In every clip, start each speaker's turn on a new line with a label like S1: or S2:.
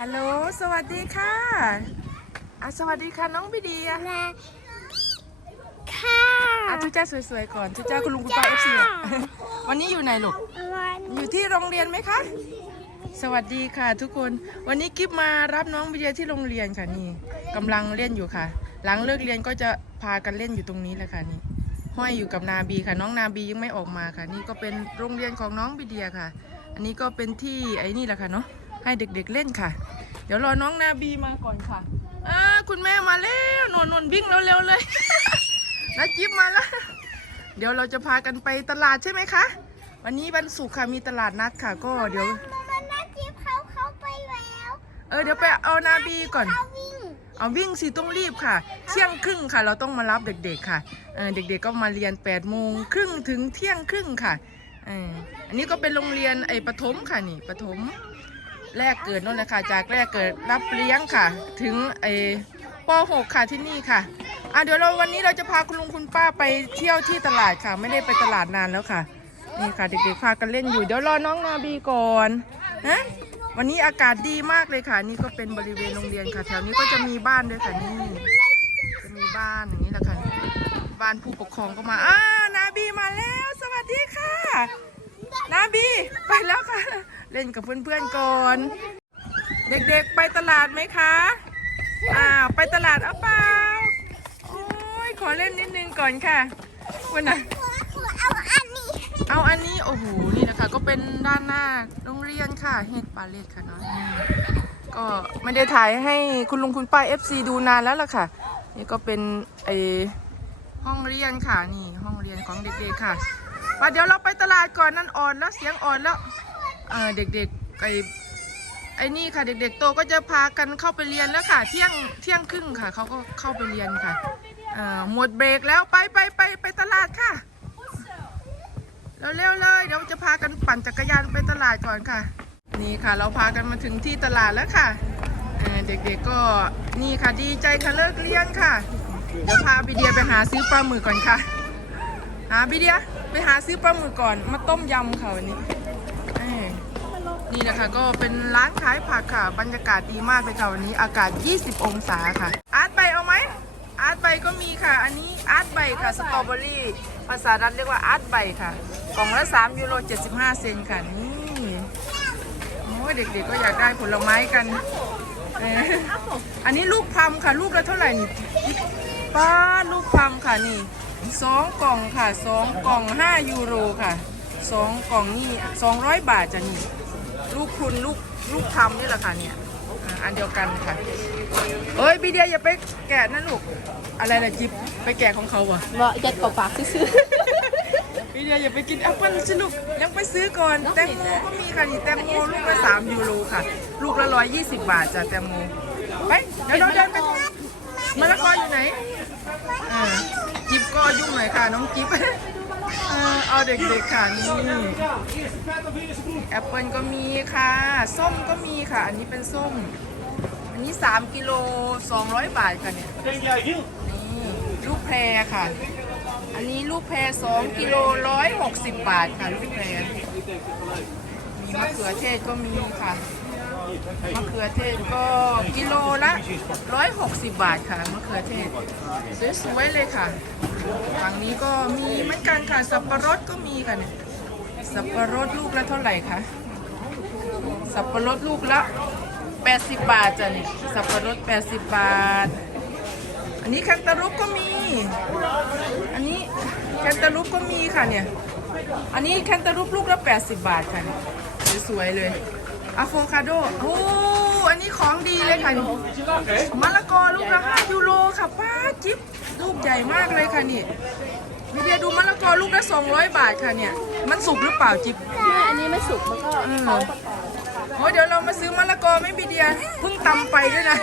S1: ฮัลโหล สวัสดีค่ะอะสวัสดีค่ะน้องบิเดีย
S2: มาค่ะ
S1: อะทุจ้าสวยๆก่อนทุจ้าคุณลุงคุณป้าเอฟซีวันนี้อยู่ไหนลูก
S2: วัน
S1: อยู่ที่โรงเรียนไหมคะ สวัสดีค่ะทุกคน วันนี้กิฟมารับน้องบิเดียที่โรงเรียนค่ะนี่กำลังเล่นอยู่ค่ะ หลังเลิกเรียนก็จะพากันเล่นอยู่ตรงนี้แหละค่ะนี่ ห้อยอยู่กับนาบีค่ะ น้องนาบียังไม่ออกมาค่ะ นี่ก็เป็นโรงเรียนของน้องบิเดียค่ะ อันนี้ก็เป็นที่ไอ้นี่แหละค่ะเนาะ ให้เด็กๆเล่นค่ะ เดี๋ยวรอน้องนาบีมาก่อนค่ะอ่าคุณแม่มาแล้วนวลนวลวิ่งเร็วๆเลยนะจิ๊บมาแล้ว เดี๋ยวเราจะพากันไปตลาดใช่ไหมคะ วันนี้วันศุกร์ค่ะมีตลาดนัดค่ะ ก็เดี๋ยว
S2: มันน่าจิ๊บเขาเขาไปแล้ว
S1: เออเดี๋ยวไปเอานาบีก่อน
S2: เขาวิ่ง
S1: เอาวิ่งสิต้องรีบค่ะ เที่ยงครึ่งค่ะ เราต้องมารับเด็กๆค่ะเออเด็กๆก็มาเรียน8ปดโมงครึ่งถึงเที่ยงครึ่งค่ะเอออันนี้ก็เป็นโรงเรียนไอ้ปฐมค่ะนี่ปฐม แรกเกิดนั่นแหละค่ะ จากแรกเกิดรับเลี้ยงค่ะ ถึงไอป .6 ค่ะที่นี่ค่ะอะเดี๋ยวเราวันนี้เราจะพาคุณลุงคุณป้าไปเที่ยวที่ตลาดค่ะ ไม่ได้ไปตลาดนานแล้วค่ะ นี่ค่ะเด็กๆพากันเล่นอยู่เดี๋ยวรอน้องนาบีก่อนนะวันนี้อากาศดีมากเลยค่ะ นี่ก็เป็นบริเวณโรงเรียนค่ะ แถวนี้ก็จะมีบ้านด้วยค่ะนี่จะมีบ้านอย่างนี้แหละค่ะบ้านผู้ปกครองก็มาอ่านาบีมาแล้ว สวัสดีค่ะ นาบีไปแล้วค่ะ เล่นกับเพื่อนๆก่อน เด็กๆไปตลาดไหมคะอ่าไปตลาดเอาเปล่าโอ้ยขอเล่นนิดนึงก่อนค่ะวันไหน
S2: เอาอันนี้
S1: โอ้โหนี่นะคะ ก็เป็นด้านหน้าโรงเรียนค่ะเฮดปาเลตค่ะเนาะนี่ก็ไม่ได้ถ่ายให้คุณลุงคุณป้า FC ดูนานแล้วล่ะค่ะ นี่ก็เป็นไอห้องเรียนค่ะนี่ห้องเรียนของเด็กๆค่ะ ว่าเดี๋ยวเราไปตลาดก่อนนั่นอ่อนแล้วเสียงอ่อนแล้วเออเด็กๆไอไอ้นี่ค่ะเด็กๆโตก็จะพากันเข้าไปเรียนแล้วค่ะ เที่ยงเที่ยงครึ่งค่ะเขาก็เข้าไปเรียนค่ะเอ่อหมดเบรกแล้วไปไปไปไปตลาดค่ะเราเร็วเลยเดี๋ยวจะพากันปั่นจักรยานไปตลาดก่อนค่ะ นี่ค่ะเราพากันมาถึงที่ตลาดแล้วค่ะเด็กๆก็นี่ค่ะดีใจค่ะเลิกเรียนค่ะ เดี๋ยวพาบิเดียไปหาซื้อปลาหมึกก่อนค่ะหาบิเดีย ไปหาซื้อปลาหมึกก่อนมาต้มยำค่ะวันนี้เอ้ยนี่นะคะก็เป็นร้านขายผักค่ะ บรรยากาศดีมากเลยค่ะวันนี้ อากาศ 20 องศาค่ะ อาร์ตใบเอาไหมอาร์ตใบก็มีค่ะ อันนี้อาร์ตใบค่ะสตรอเบอรี่ภาษาดัตเรียกว่าอาร์ตใบค่ะกล่องละ 3 ยูโร 75 เซนค่ะนี่โอ้ยเด็กๆก็อยากได้ผลไม้กันเอออันนี้ลูกพลัมค่ะ ลูกละเท่าไหร่นี่ป้าลูกพลัมค่ะนี่ สองกล่องค่ะสองกล่อง5ยูโรค่ะสองกล่องนี่200บาทจ้ะนี่ลูกคุณลูกลูกพลัมนี่แหละค่ะเนี่ยอ่าอันเดียวกันค่ะ เอ้ยบีเดียอย่าไปแกะนะลูกอะไรล่ะจิ๊บไปแกะของเขาวะ
S3: ว่ายัดกรอบปากซื้อ
S1: พี่เดียอย่าไปกินแอปเปิ้ลสิลูกยังไปซื้อก่อนแตงโมก็มีค่ะนี่แตงโมลูกละสามยูโรค่ะ ลูกละร้อยยี่สิบบาทจ้ะแตงโมไปเดี๋ยวเราเดินไปมะละกออยู่ไหนอ่าจิ๊บก็ยุ่งห น้องจิ๊บเออเอาเด็กๆค่ะนี่แอปเปิลก็มีค่ะ ส้มก็มีค่ะ อันนี้เป็นส้ม อันนี้ 3กิโล200 บาทค่ะเนี่ยนี่ลูกแพรค่ะ อันนี้ลูกแพร2กิโล160 บาทค่ะลูกแพรมีมะเขือเทศก็มีค่ะมะเขือเทศก็กิโลละ 160 บาทค่ะมะเขือเทศสวยๆเลยค่ะ ฝั่งนี้ก็มีเหมือนกันค่ะ สับปะรดก็มีค่ะเนี่ย สับปะรดลูกละเท่าไหร่คะ สับปะรดลูกละ 80 บาทจ้ะนี่ สับปะรด 80 บาท อันนี้แคนตาลูปก็มี อันนี้แคนตาลูปก็มีค่ะเนี่ย อันนี้แคนตาลูปลูกละ 80 บาทค่ะ สวยๆเลยอะโฟคาโด โอ้ อันนี้ของดีเลยค่ะมะละกอลูกละ5ยูโรค่ะป้าจิ๊บ ลูกใหญ่มากเลยค่ะนี่วิเดียดูมะละกอลูกละ200บาทค่ะเนี่ย มันสุกหรือเปล่าจิ๊บ
S3: ๆอันนี้ไม่สุกมันก็เขาประกอบ
S1: โอ้เดี๋ยวเรามาซื้อมะละกอไม่บีเดียเพิ่งตำไปด้วยนะ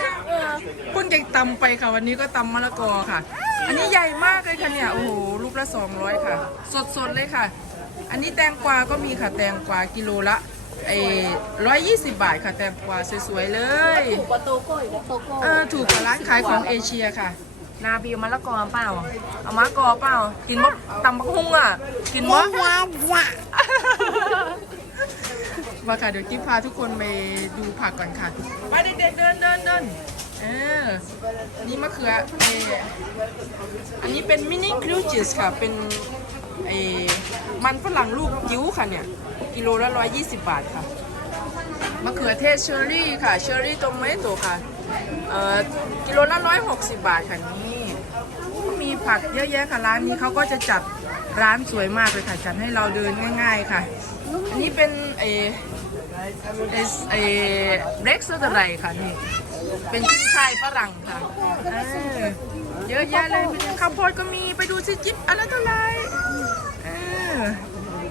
S1: เพิ่งจะตำไปค่ะ วันนี้ก็ตำมะละกอค่ะ อันนี้ใหญ่มากเลยค่ะเนี่ยโอ้โหลูกละ200ค่ะ สดๆเลยค่ะ อันนี้แตงกวาก็มีค่ะแตงกวากิโลละเอร้อยยี่สิบบาทค่ะแตงกวาสวยๆเลย
S3: ถูกกว่าโตโก้อีกโตโก้
S1: เออถูกกว่าร้านขายของเอเชียค่ะ นาบีเอามะละกอเปล่า เอามะละกอเปล่า กินมะตำบักหุ่งอะ กินมะ
S2: ยาจะ
S1: มมาค่ะเดี๋ยวกิ๊บพาทุกคนไปดูผักก่อนค่ะ ไปเด็กๆเดินเดินเดินเออ นี่มะเขือเอออันนี้เป็นมินิคริวจิสค่ะ เป็นเออมันฝรั่งลูกจิ๋วค่ะเนี่ย กิโลละ120บาทค่ะ มะเขือเทศเชอร์รี่ค่ะ เชอร์รี่ตรงเมโตค่ะ เอ่อ กิโลละ160บาทค่ะนี่ก็มี ผักเยอะแยะค่ะร้านนี้เขาก็จะจัดร้านสวยมากเลยค่ะจัดให้เราเดินง่าย ๆค่ะ อันนี้เป็นเอเอเอเร็กซ์อะไรค่ะนี่เป็นขึ้นช่ายฝรั่งค่ะเยอะแยะเลยข้าวโพดก็มีไปดูสิจิ๊บอันละเท่าไหร่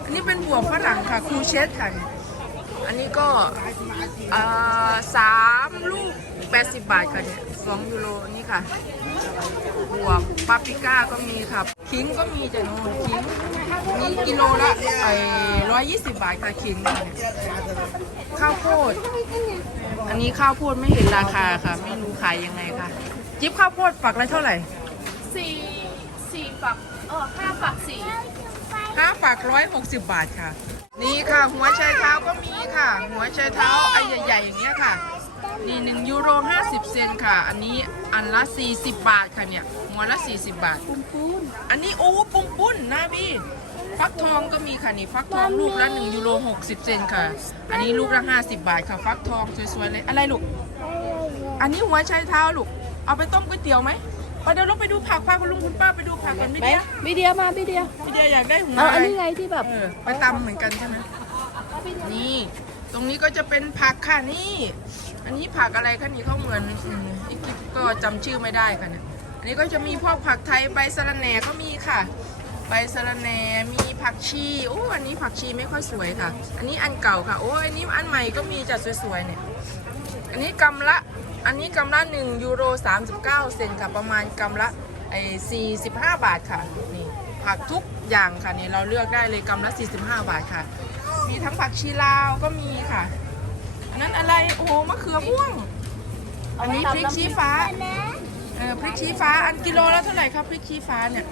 S1: อันนี้เป็นบวบฝรั่งค่ะคูเชสค่ะ อันนี้ก็สามลูก80บาทค่ะเนี่ยสองยูโรนี่ค่ะ บวบปาปริก้าก็มีครับขิงก็มีจ้ะโน่นขิงนี่กิโลละไอ้ร้อยยี่สิบบาทค่ะขิงเนี่ยข้าวโพด อันนี้ข้าวโพดไม่เห็นราคาค่ะ ไม่รู้ขายยังไงค่ะ จิ๊บข้าวโพดฝักละเท่าไหร่
S3: สี่สี่ฝักเออห้าฝักสี่
S1: ห้าฝักร้อยหกสิบบาทค่ะ นี่ค่ะ หัวไชเท้าก็มีค่ะ หัวไชเท้าไอ้ใหญ่ๆอย่างเงี้ยค่ะ นี่หนึ่งยูโรห้าสิบเซนค่ะ อันนี้อันละสี่สิบบาทค่ะเนี่ยหัวละสี่สิบบาท
S3: ปุ้มปุ้น
S1: อันนี้โอ้ปุ้งปุ้นนาบีฟักทองก็มีค่ะนี่ฟักทองลูกละ1ยูโร60เซนค่ะ อันนี้ลูกละ50บาทค่ะฟักทองสวยๆเลยอะไรลูก อันนี้หัวไชเท้าลูก เอาไปต้มก๋วยเตี๋ยวไหมไปเดี๋ยวเราไปดูผักพาคุณลุงคุณป้าไปดูผักกันไม่
S3: ไป
S1: เดีย
S3: วิเดียมาวิเดีย
S1: ไม่เดียอยากได้หัว
S3: เอา
S1: อะ
S3: อัน
S1: ไร
S3: นี้ไงที่แบบ
S1: เออไปตำเหมือนกันใช่ไหมนี่ ตรงนี้ก็จะเป็นผักค่ะนี่ อันนี้ผักอะไรคะนี่เขาเหมือนอีกก็จำชื่อไม่ได้ค่ะเนี่ย อันนี้ก็จะมีพวกผักไทยใบสะระแหน่ก็มีค่ะ ใบสะระแหน่มีผักชีโอ้อันนี้ผักชีไม่ค่อยสวยค่ะ อันนี้อันเก่าค่ะ โอ้อันนี้อันใหม่ก็มีจัดสวยๆเนี่ย อันนี้กำละ อันนี้กำละ1ยูโร39เซนค่ะ ประมาณกำละไอ้45บาทค่ะ นี่ผักทุกอย่างค่ะนี่เราเลือกได้เลยกำละ45บาทค่ะ มีทั้งผักชีลาวก็มีค่ะ นนั้นอะไร โอ้โหมะเขือม่วง อันนี้พริกชี้ฟ้า เออพริกชี้ฟ้า อันกิโลละเท่าไหร่ครับพริกชี้ฟ้าเนี่ย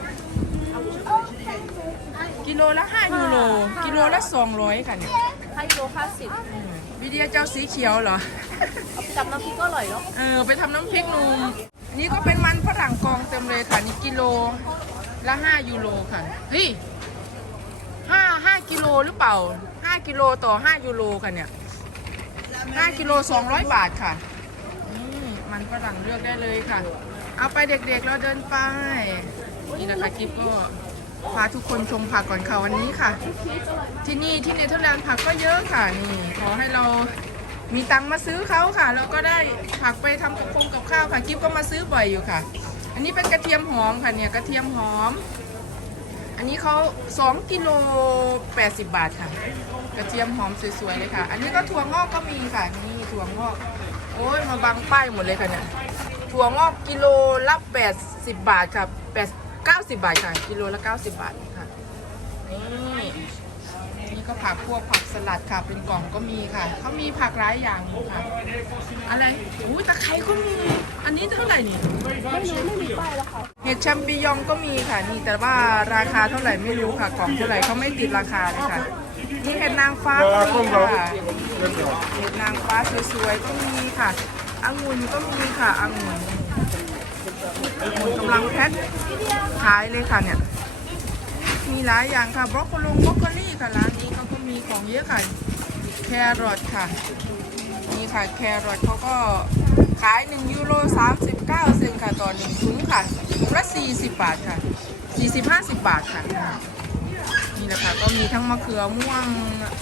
S1: กิโลละ5ยูโรกิโลละ200ค่ะเนี่ย
S3: ห้ากิโลห้าสิบ
S1: อืมวิเดียเจ้าสีเขียวเหรอ
S3: เอาไปจับน้ำพริกก็อร่อยเนาะ
S1: เออไปทำน้ำพริกหนุ่มอันนี้ก็เป็นมันฝรั่งกองเต็มเลยค่ะนี่กิโลละห้ายูโรค่ะเฮ้ยห้าห้ากิโลหรือเปล่าห้ากิโลต่อห้ายูโรค่ะเนี่ย ห้ากิโลสองร้อยบาทค่ะนี่มันฝรั่งเลือกได้เลยค่ะ เอาไปเด็กๆเราเดินไป นี่นะคะคลิปก็พาทุกคนชมผักก่อนค่ะวันนี้ค่ะ ที่นี่ที่เนเธอร์แลนด์ผักก็เยอะค่ะนี่ขอให้เรามีตังมาซื้อเขาค่ะ แล้วก็ได้ผักไปทำกับคงกับข้าวค่ะกิ๊บก็มาซื้อบ่อยอยู่ค่ะ อันนี้เป็นกระเทียมหอมค่ะเนี่ยกระเทียมหอม อันนี้เขา2กิโล80 บาทค่ะ กระเทียมหอมสวยๆเลยค่ะ อันนี้ก็ถั่วงอกก็มีค่ะ นี่ถั่วงอก โอ้ยมาบังป้ายหมดเลยค่ะเนี่ย ถั่วงอกกิโลละ80บาทค่ะ8 90บาทค่ะ กิโลละ90บาทค่ะ นี่นี่ก็ผักพวกผักสลัดค่ะ เป็นกล่องก็มีค่ะ เขามีผักหลายอย่างค่ะ อะไรอู้ตะไคร้ก็มี อันนี้เท่าไหร่นี่
S3: ไม่รู้ไม่มีป้ายแล้วค่ะ
S1: เห็ดแชมปิญองก็มีค่ะ นี่แต่ว่าราคาเท่าไหร่ไม่รู้ค่ะ กล่องเท่าไหร่เขาไม่ติดราคาเลยค่ะ นี่เห็ดนางฟ้าก็มีค่ะเห็ดนางฟ้าสวยๆก็มีค่ะองุ่นก็มีค่ะองุ่นองุ่นกำลังแพ็คขายเลยค่ะเนี่ย มีหลายอย่างค่ะบรอกโคลงบรอกโคลี่ค่ะร้านนี้เขาก็มีของเยอะค่ะแครอทค่ะนี่ค่ะแครอทเขาก็ขาย 1 ยูโร 39 เซนค่ะต่อหนึ่งถุงค่ะถุงละ40 บาทค่ะ 40-50 บาทค่ะ นี่แหละค่ะก็มีทั้งมะเขือม่วง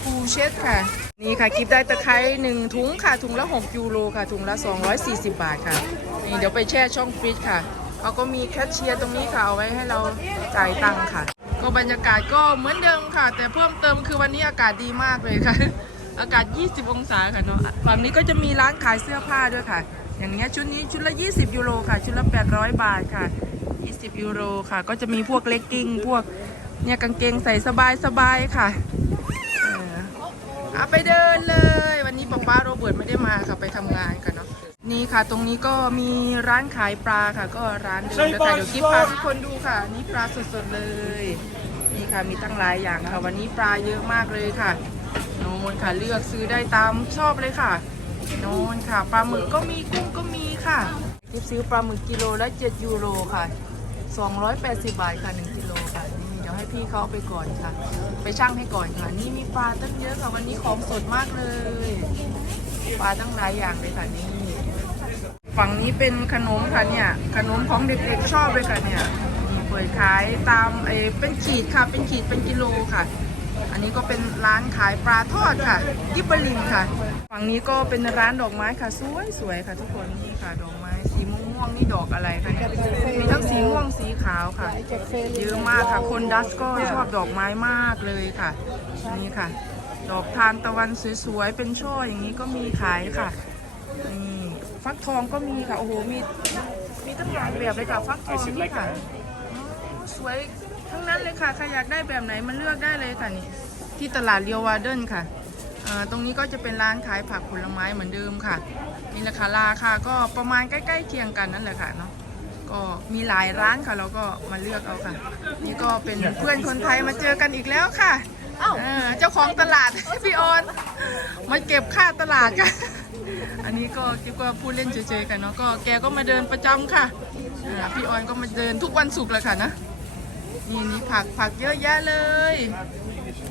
S1: ปูเชสค่ะ นี่ค่ะกิฟได้ตะไคร้หนึ่งถุงค่ะ ถุงละ 6 ยูโรค่ะ ถุงละ 240 บาทค่ะ นี่เดี๋ยวไปแช่ช่องฟรีซค่ะเขาก็มีแคชเชียร์ตรงนี้ค่ะเอาไว้ให้เราจ่ายตังค์ค่ะ ก็บรรยากาศก็เหมือนเดิมค่ะ แต่เพิ่มเติมคือวันนี้อากาศดีมากเลยค่ะ อากาศ 20 องศาค่ะเนาะฝั่งนี้ก็จะมีร้านขายเสื้อผ้าด้วยค่ะ อย่างเงี้ยชุดนี้ชุดละ 20 ยูโรค่ะ ชุดละ 800 บาทค่ะ 20 ยูโรค่ะ ก็จะมีพวกเลกกิ้งพวก เนี่ยกางเกงใส่สบายสบายค่ะเอาไปเดินเลย วันนี้ป๊าป้าโรเบิร์ตไม่ได้มาค่ะไปทำงานค่ะเนาะนี่ค่ะ ตรงนี้ก็มีร้านขายปลาค่ะ ก็ร้านเดิมเลยค่ะเดี๋ยวกิ๊บพาทุกคนดูค่ะ นี่ปลาสดๆเลย นี่ค่ะมีตั้งหลายอย่างค่ะ วันนี้ปลาเยอะมากเลยค่ะโน้นูนค่ะเลือกซื้อได้ตามชอบเลยค่ะโนูนค่ะปลาหมึกก็มีกุ้งก็มีค่ะทิปซื้อปลาหมึกกิโลละ 7 ยูโรค่ะ 280 บาทค่ะ1กิโลค่ะนี่เดี๋ยวให้พี่เขาเอาไปก่อนค่ะ ไปชั่งให้ก่อนค่ะ นี่มีปลาตั้งเยอะค่ะวันนี้ของสดมากเลย ปลาตั้งหลายอย่างเลยค่ะนี่ฝั่งนี้เป็นขนมค่ะเนี่ย ขนมของเด็กๆชอบเลยค่ะเนี่ยมีเปิดขายตามเอเป็นขีดค่ะ เป็นขีดเป็นกิโลค่ะ อันนี้ก็เป็นร้านขายปลาทอดค่ะกิบบลินค่ะ ฝั่งนี้ก็เป็นร้านดอกไม้ค่ะ สวยสวยๆค่ะทุกคนนี่ค่ะดอก ม้สีม่วงนี่ดอกอะไรคะเนี่ยมีทั้งสีม่วงสีขาวค่ะ เยอะมากค่ะ คนดัชก็ชอบดอกไม้มากเลยค่ะ นี่ค่ะ ดอกทานตะวันสวยๆ เป็นช่ออย่างนี้ก็มีขายค่ะ นี่ฟักทองก็มีค่ะ โอ้โห มีมีตั้งหลายแบบเลยค่ะ ฟักทองนี่ค่ะ สวยทั้งนั้นเลยค่ะ ใครอยากได้แบบไหนมันเลือกได้เลยค่ะนี่ ที่ตลาดเรียววาร์เดนค่ะอ่อตรงนี้ก็จะเป็นร้านขายผักผลไม้เหมือนเดิมค่ะ นี่แหละค่ะราคาก็ประมาณใกล้ๆเคียงกันนั่นแหละค่ะเนาะก็มีหลายร้านค่ะเราก็มาเลือกเอาค่ะ นี่ก็เป็นเพื่อนคนไทยมาเจอกันอีกแล้วค่ะเออเจ้าของตลาด พี่ออนมาเก็บค่าตลาดค่ะอันนี้ก็กิ๊บก็พูดเล่นเฉยๆกันเนาะก็แกก็มาเดินประจำค่ะอ่าพี่ออนก็มาเดินทุกวันศุกร์เลยค่ะนะนี่นี่ผักผักเยอะแยะเลย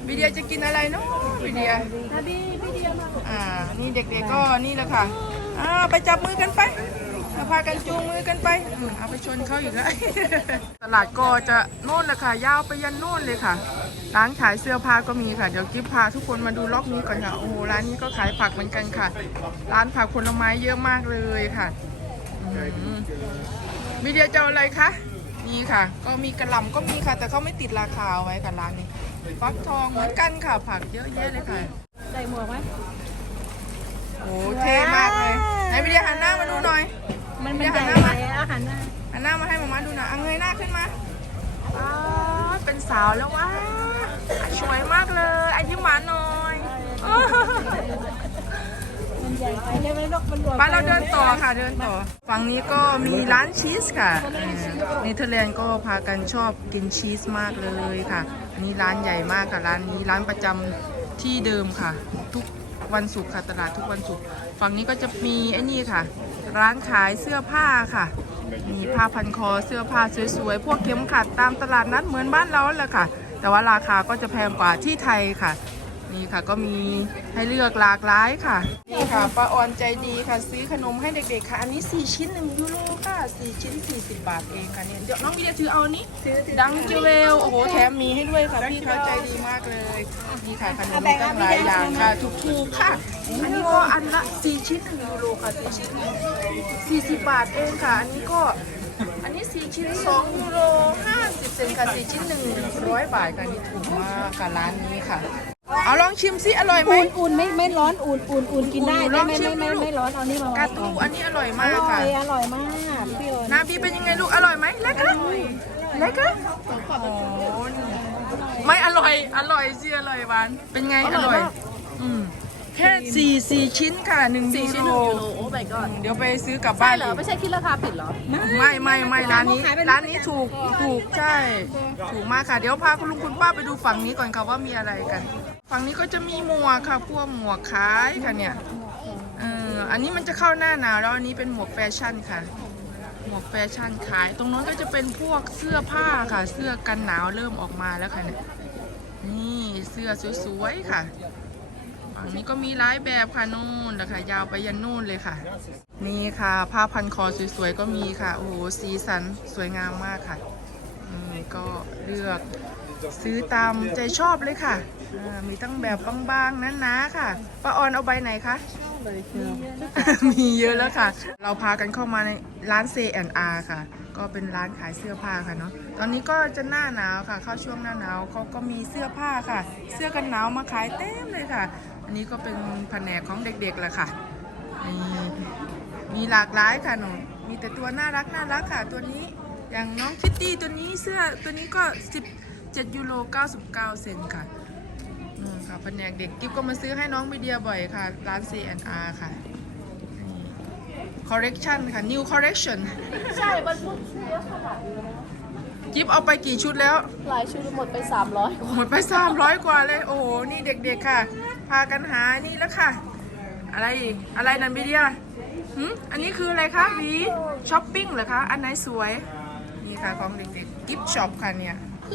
S1: วิเดียจะกินอะไรเนาะวิเดีย
S3: นาบีพี่เดียมา
S1: อ่านี่เด็กๆก็นี่แหละค่ะ อ่าไปจับมือกันไปเอาพากันจูงมือกันไปอืมเอาไปชนเขาอีกแล้ว ตลาดก็จะโน่นแหละค่ะ ยาวไปยันโน่นเลยค่ะ ร้านขายเสื้อผ้าก็มีค่ะ เดี๋ยวกิ๊บพาทุกคนมาดูล็อกนี้ก่อนค่ะ โอ้โห ร้านนี้ก็ขายผักเหมือนกันค่ะ ร้านผักผลไม้เยอะมากเลยค่ะอืมมีเดียจะเอาอะไรคะ นี่ค่ะ ก็มีกระหล่ำก็มีค่ะ แต่เขาไม่ติดราคาเอาไว้ค่ะร้านนี้ ฟักทองเหมือนกันค่ะ ผักเยอะแยะเลยค่ะ
S3: ใส่หมวกไหม
S1: โอ้เท่มากเลยไหนวิเดียหันหน้ามาดูหน่อย
S3: มัน
S1: เดี๋
S3: มัน
S1: ยว
S3: ให
S1: หั
S3: ญ่
S1: นหน้ามา
S3: แล้วหันหน้า
S1: หันหน้ามาให้หมามาดูหน่อยเอาเงยหน้าขึ้นมาอ๋อเป็นสาวแล้วว้าสวยมากเลยไอ้ยิ้มหวานหน่อยอ้าว
S3: มันใหญ่ไปใช่ไหมนกมันหลวม
S1: ไปเราเดินต่อค่ะเดินต่อ ฝั่งนี้ก็มีร้านชีสค่ะเออเนเธอร์แลนด์ก็พากันชอบกินชีสมากเลยค่ะ อันนี่ร้านใหญ่มากค่ะร้านนี้ร้านประจำที่เดิมค่ะ ทุก วันศุกร์ค่ะตลาดทุกวันศุกร์ฝั่งนี้ก็จะมีไอ้นี่ค่ะ ร้านขายเสื้อผ้าค่ะ มีผ้าพันคอเสื้อผ้าสวยๆ พวกเข็มขัดตามตลาดนัดเหมือนบ้านเราแหละค่ะ แต่ว่าราคาก็จะแพงกว่าที่ไทยค่ะ นี่ค่ะก็มีให้เลือกหลากหลายค่ะ นี่ค่ะป้าออนใจดีค่ะซื้อขนมให้เด็กๆค่ะ อันนี้ 4 ชิ้น 1 ยูโรค่ะ 4 ชิ้น 40 บาทเองค่ะเนี่ยเดี๋ยวน้องมีเดียถือเอาอันนี้ ดังจิเวล โอ้โห แถมมีให้ด้วยค่ะ พี่เขาใจดีมากเลย นี่ค่ะขนมตั้งหลายอย่างค่ะ ถูกๆค่ะ อันนี้ก็อันละ 4 ชิ้น 1 ยูโรค่ะ4ชิ้น40 บาทเองค่ะ อันนี้ก็อันนี้4ชิ้น2ยูโร50เซนต์ค่ะ4ชิ้น100บาทค่ะนี่ถูกมากค่ะร้านนี้ค่ะ เอาลองชิมซิอร่อยไหม
S3: อุ่นอุ่นไม่ไม่ร้อนอุ่นอุ่นอุ่นกินได้
S1: อุ่น
S3: ไม่
S1: ลอง
S3: ไม่
S1: ชิ
S3: ไม่
S1: ม
S3: ไม่
S1: ดู
S3: ไม่ร้อนเอานี่มากา
S1: ตูอันนี้อร่อย
S3: อ
S1: มาก
S3: ร่อ
S1: ค่ะ
S3: ยอร่อยมากพี่โอน
S1: นาบีเป็นยังไงลูกอร่อยไหมเล็กนะเล็กนะโอ้ไม่อร่อยอร่อยสิอร่อยหวาน เป็นไงอร่อยอืมแค่สี่สี่ชิ้นค่ะหนึ่ง
S3: สี่
S1: ยู
S3: ชิ้น
S1: โร
S3: หนึ่งยูโรโอ้ my god
S1: เดี๋ยวไปซื้อกลับ
S3: ใช่
S1: บ้าน
S3: เหรอไม่ใช่คิดราคาผิดเหรอ
S1: ไม่ไม่ไม่ร้านนี้ ร้านนี้ถูกถูกใช่ ถูกมากค่ะ เดี๋ยวพาคุณลุงคุณป้าไปดูฝั่งนี้ก่อนค่ะว่ามีอะไรกัน ฝั่งนี้ก็จะมีหมวกค่ะพวกหมวกขายค่ะเนี่ยเอออันนี้มันจะเข้าหน้าหนาวแล้วอันนี้เป็นหมวกแฟชั่นค่ะ หมวกแฟชั่นขาย ตรงนู้นก็จะเป็นพวกเสื้อผ้าค่ะ เสื้อกันหนาวเริ่มออกมาแล้วค่ะเนี่ยนี่เสื้อสวยๆค่ะฝั่งนี้ก็มีหลายแบบค่ะนู่นนะคะยาวไปยันนู่นเลยค่ะ นี่ค่ะ ผ้าพันคอสวยๆก็มีค่ะโอ้โหสีสันสวยงามมากค่ะนี่ก็เลือก ซื้อตามใจชอบเลยค่ะอ่ามีทั้งแบบบางๆนั้นๆค่ะป้าออนเอาใบไหนคะ มีเยอะแล้วค่ะ เราพากันเข้ามาในร้าน C&R ค่ะ ก็เป็นร้านขายเสื้อผ้าค่ะเนาะ ตอนนี้ก็จะหน้าหนาวค่ะ เข้าช่วงหน้าหนาวเขาก็มีเสื้อผ้าค่ะ เสื้อกันหนาวมาขายเต็มเลยค่ะ อันนี้ก็เป็นแผนกของเด็กๆแหละค่ะนี่มีหลากหลายค่ะหนู มีแต่ตัวน่ารักน่ารักค่ะ ตัวนี้ อย่างน้องคิตตี้ตัวนี้เสื้อตัวนี้ก็ 17ยูโร99 เซนค่ะอืมค่ะแผนกเด็กกิ๊บก็มาซื้อให้น้องวิเดียบ่อยค่ะ ร้าน C&R ค่ะนี่ correction ค่ะ new correction
S3: ใช่มันพูดเยอะขนาดนี้นะ
S1: กิ๊บเอาไปกี่ชุดแล้ว
S3: หลายชุดหมดไป 300กว่า
S1: หมดไป 300 กว่าเลย โอ้โห นี่เด็กๆค่ะ พากันหานี่แล้วค่ะ อะไรอีกอะไรนันบิเดียหืมอันนี้คืออะไรคะหวีช้อปปิ้งเหรอคะ อันไหนสวย นี่ค่ะของเด็กๆ กิฟช็อปค่ะเนี่ยพว ก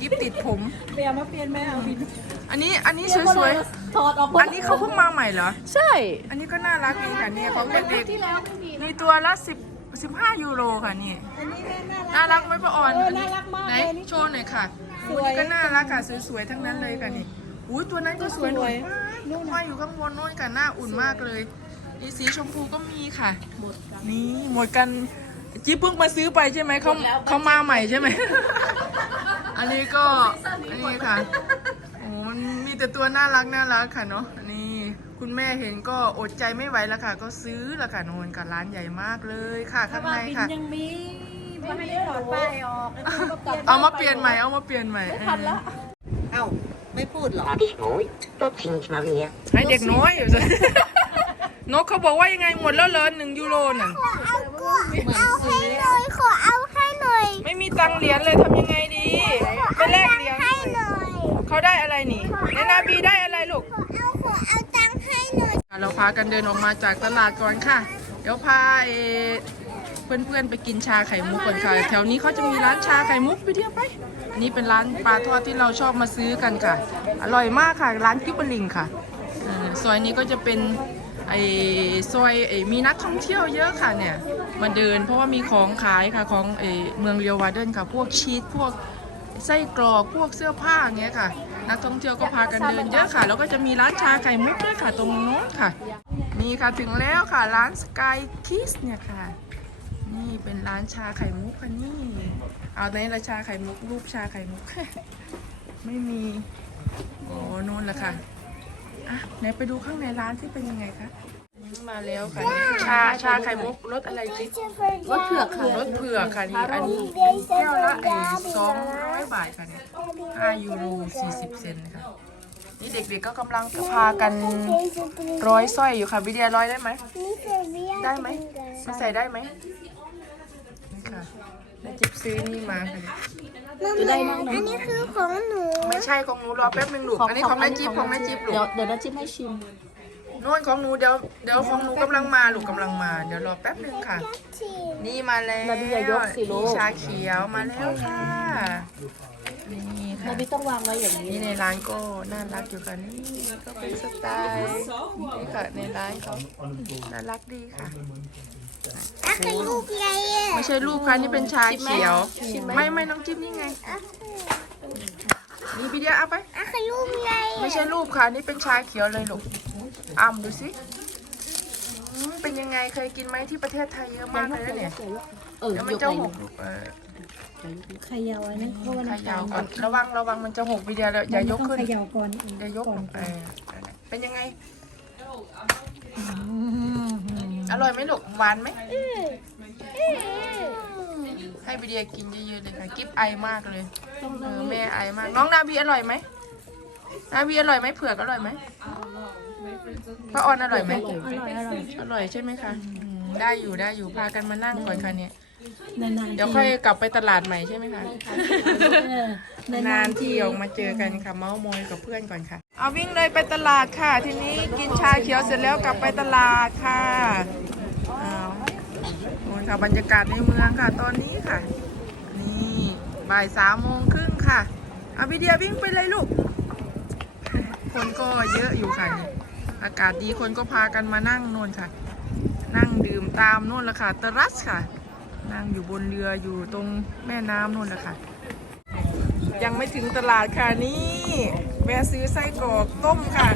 S1: กิฟติดผม
S4: เปลี่ยนมาเปลี่ยนแม่เอาบิน
S1: อันนี้อันนี้สวย
S4: ถอดออกหม
S1: ๆ
S4: ด
S1: อันนี้เขาเพิ่งมาใหม่เหรอ
S4: ใช่
S1: อันนี้ก็น่ารักดีค่ะเนี่ยของเด็ก
S3: ที่แล้วไม่มี
S1: ๆ มีตัวละ10 15 ยูโรค่ะนี่
S4: อันนี้แม่น่า
S1: น่า
S4: รัก
S1: รักไหมป้าออน
S4: เออน่ารักมาก
S1: ไหน
S4: เลยนี่
S1: โชว์หน่อยค่ะ
S4: ส
S1: อุ้
S4: วย
S1: ยก็น่ารักค่ะสวยๆทั้งนั้นเลยค่ะนี่อุ้ยตัวนั้นก็สวยห
S4: ส
S1: น่
S4: ว
S1: อยยลูกห้อยอยู่ข้างบนโน้นค่ะหน้าอุ่นมากเลยนี่สีชมพูก็มีค่ะ
S4: หมดกัน
S1: นี่หมดกันจิ๊บเพิ่งมาซื้อไปใช่ไหมเขาเขามาใหม่ใช่ไหม อันนี้ก็อันนี้ค่ะโอ้มันมีแต่ตัวน่ารักน่ารักค่ะเนาะอันนี้คุณแม่เห็นก็อดใจไม่ไหวแล้วค่ะ ก็ซื้อแล้วค่ะโนนกับร้านใหญ่มากเลยค่ะข้างใน
S4: บิน
S1: ค่ะ
S4: ยังมีไม่ได้ถอดป้ายออกแล้วคุณก็ปลี่ยน
S1: เอามาเปลี่ยนใหม่เอามาเปลี่ยนใหม่
S4: ทันแล้วเอ้าไม่พูดเหรอ
S5: Adik noi, tot cinci Maria.
S1: ให้เด็กน้อยอยู่เลยนกเขาบอกว่ายังไงหมดแล้วเหรอหนึ่งยูโรน่ะ
S2: ขอเอากูเอาให้หน่อยขอเอาให้หน่อย
S1: ไม่มีตังค์เหรียญเลยทำยังไงดีไปแลกเหรียญ
S2: ให้หน่อย
S1: เขาได้อะไรนี่ในนาบีได้อะไรลูก
S2: ขอเอาขอเอาตังค์ให้หน่อย
S1: เราพากันเดินออกมาจากตลาดก่อนค่ะ เดี๋ยวพาเอ่อเพื่อนๆไปกินชาไข่มุกก่อนค่ะ แถวนี้เขาจะมีร้านชาไข่มุกไปเที่ยวไปอันนี้เป็นร้านปลาทอดที่เราชอบมาซื้อกันค่ะ อร่อยมากค่ะ ร้านกิบบลิงค่ะเอ่อซอยนี้ก็จะเป็นไอ้ซอยไอ้มีนักท่องเที่ยวเยอะค่ะเนี่ย มาเดินเพราะว่ามีของขายค่ะของไอ้เมืองเรียววาเดนค่ะ พวกชีสพวกไส้กรอกพวกเสื้อผ้าอย่างเงี้ยค่ะ นักท่องเที่ยวก็พากันเดินเยอะค่ะ แล้วก็จะมีร้านชาไข่มุกด้วยค่ะ ตรงโน้นค่ะ นี่ค่ะถึงแล้วค่ะร้านสกายคิสเนี่ยค่ะ นี่เป็นร้านชาไข่มุกค่ะนี่ เอาในราชาไข่มุกรูปชาไข่มุก ไม่มีอ๋อโน่นแหละค่ะอะไหนไปดูข้างในร้านที่เป็นยังไงคะ มาแล้วค่ะ ชาชาไข่มุกรสอะไรจิ๊
S4: รถเผือกค่ะ
S1: รสเผือกค่ะนี่อันนี้แก้วละไอ้สองร้อยบาทค่ะเนี่ยห้ายูโรสี่สิบเซนค่ะ นี่เด็กๆก็กำลังพากันร้อยสร้อยอยู่ค่ะวิเดียร้อยได้ไหมได้ไหมมันใส่ได้ไหมนี่ค่ะแล้วจิ๊บซื้อนี่มาค่ะ
S2: ได้อันนี้คือของหนู
S1: ไม่ใช่ของหนูรอแป๊บนึงลูกอันนี้ของแม่จิ๊บของแม่จิ๊บลู
S4: เดี๋ยว
S1: ก
S4: เดี๋ยวน้าจิ๊บให้ชิม
S1: นู่นของหนูเดี๋ยวเดี๋ยวของหนูกำลังมาลูกกำลังมา เดี๋ยวรอแป๊บนึงค่ะ
S2: ทีม
S1: นี่มาแล้ว
S4: นาบีอย่ายกสิลูก
S1: นี่ชาเขียวมาแล้วค่ะนี่ค่ะ
S4: นาบิต้องวางไว้อย่างนี้
S1: นี่ในร้านก็น่ารักอยู่ค่ะนี่ก็เป็นสไตล์นี่ค่ะในร้านเขาน่ารักดีค่ะ
S2: อะคือลูกใหญ่อะ
S1: ไม่ใช่รูปค่ะนี่เป็นชาเขียว ไม่ไม่น้องจิ้มนี่ไง นี่พี่เดียเอาไป
S2: อะคือลูกใหญ่
S1: ไม่ใช่รูปค่ะ นี่เป็นชาเขียวเลยลูกอ่ำดูสิอืมเป็นยังไงเคยกินไหมที่ประเทศไทยเยอะมากเลยนะเนี่ย
S4: เออ
S1: เดี๋ยวมัน
S4: ยก
S1: จะ
S4: ไป
S1: หกลูกเออ
S4: เขยาวอันนั้นเพราะว่า
S1: เข
S4: น้ำ
S1: ยา
S4: ตาวล
S1: ก่อนระวังระวังมันจะหกพี่เดียแล้วอย่ายกขึ้น
S4: เขยาวก่อน
S1: อย่ายกเออเป็นยังไง อร่อยไหมลูกหวานไหม ให้บีเดียกินเยอะๆเลยค่ะกิฟไอมากเลยเออแม่ไอมาก น้องนาบีอร่อยไหมนาบีอร่อยไหมเผือกอร่อยไหมป้าออนอร่อยไหม
S4: อร่อยอร่อย
S1: อร่อยใช่ไหมคะอืมได้อยู่ได้อยู่พากันมานั่งก่อนค่ะเนี่ย
S4: นานๆ
S1: เดี๋ยวค่อยกลับไปตลาดใหม่ใช่ไหมคะ
S4: เออนา
S1: นๆที่ออกมาเจอกันค่ะเมาส์มอยกับเพื่อนก่อนค่ะ เอาวิ่งเลยไปตลาดค่ะ ทีนี้กินชาเขียวเสร็จแล้วกลับไปตลาดค่ะอ้าวโอ้ย ค่ะ บรรยากาศในเมืองค่ะ ตอนนี้ค่ะ นี่บ่ายสามโมงครึ่งค่ะเอาวิเดียวิ่งไปเลยลูก คนก็เยอะอยู่ค่ะ อากาศดีคนก็พากันมานั่งน่นค่ะ นั่งดื่มตามโน่นละค่ะเตรัสค่ะ นั่งอยู่บนเรืออยู่ตรงแม่น้ำโน่นละค่ะ ยังไม่ถึงตลาดค่ะนี่แม่ซื้อไส้กรอกต้มค่ะ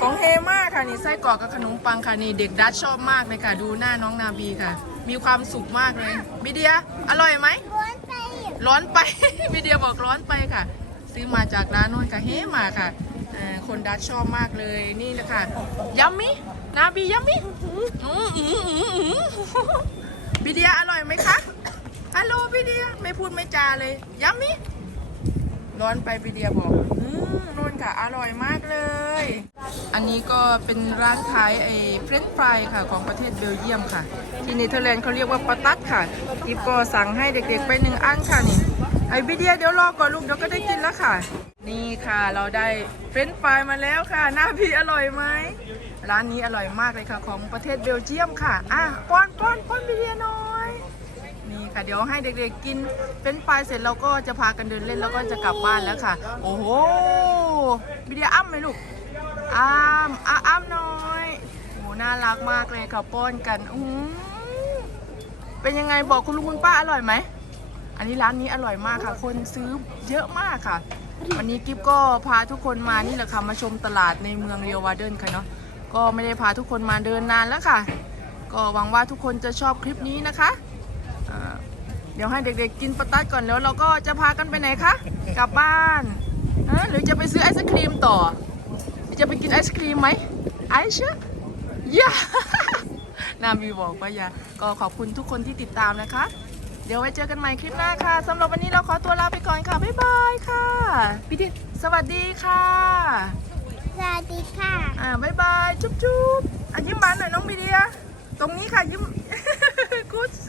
S1: ของเฮมากค่ะนี่ไส้กรอกกับขนมปังค่ะนี่เด็กดัชชอบมากเลยค่ะ ดูหน้าน้องนาบีค่ะ มีความสุขมากเลยมิเดียอร่อยไหม
S2: ร้อนไป
S1: ร้อนไปมิเดียบอกร้อนไปค่ะ ซื้อมาจากร้านโน้นค่ะเฮมาค่ะเอ่อคนดัชชอบมากเลยนี่เลยค่ะยัมมี่นาบียัมมี่อืมอืมอืมอืมมิเดียอร่อยไหมคะฮัลโหลมิเดียไม่พูดไม่จาเลยยัมมี่ร้อนไปพี่เดียบอก อืมนู่นค่ะอร่อยมากเลย อันนี้ก็เป็นร้านขายไอ้เฟรนช์ฟรายค่ะของประเทศเบลเยียมค่ะ ที่เนเธอร์แลนด์เขาเรียกว่าปาตัดค่ะกิฟก็สั่งให้เด็กๆไปหนึ่งอันค่ะนี่ไอบิเดียเดี๋ยวรอก่อนลูกเดี๋ยวก็ได้กินแล้วค่ะ นี่ค่ะเราได้เฟรนช์ฟรายมาแล้วค่ะ หน้าพี่อร่อยไหมร้านนี้อร่อยมากเลยค่ะ ของประเทศเบลเยียมค่ะอะป้อนป้อนป้อนบิเดียหน่อยนี่ค่ะเดี๋ยวให้เด็กๆกินเป็นช์ฟรายเสร็จเราก็จะพากันเดินเล่นแล้วก็จะกลับบ้านแล้วค่ะ โอ้โห บิดียอ้ำไหมลูกอ้ำอ้าอ้ำน่อยโอ้น่ารักมากเลยค่ะป้อนกันอืเป็นยังไงบอกคุณลุงคุณป้าอร่อยไหม อันนี้ร้านนี้อร่อยมากค่ะ คนซื้อเยอะมากค่ะ วันนี้กิฟก็พาทุกคนมานี่แหละค่ะมาชมตลาดในเมืองเรียววาเดินค่ะเนาะ ก็ไม่ได้พาทุกคนมาเดินนานแล้วค่ะ ก็หวังว่าทุกคนจะชอบคลิปนี้นะคะอ่าเดี๋ยวให้เด็กๆกินปาตัดก่อนแล้วเราก็จะพากันไปไหนคะ กลับบ้าน หรือจะไปซื้อไอศครีมต่อหรือจะไปกินไอศครีมไหมไอซ์ย่านาบีบอกว่าอย่าก็ขอบคุณทุกคนที่ติดตามนะคะ เดี๋ยวไว้เจอกันใหม่คลิปหน้าค่ะสำหรับวันนี้เราขอตัวลาไปก่อนค่ะ บ๊ายบายค่ะ พี่ดิสวัสดีค่ะ
S2: สวัสดีค่ะ
S1: อ่าบ๊ายบาย จุ๊บจุ๊บอะยิ้มหวานหน่อยน้องบีเดีย ตรงนี้ค่ะยิ้มกูดโซ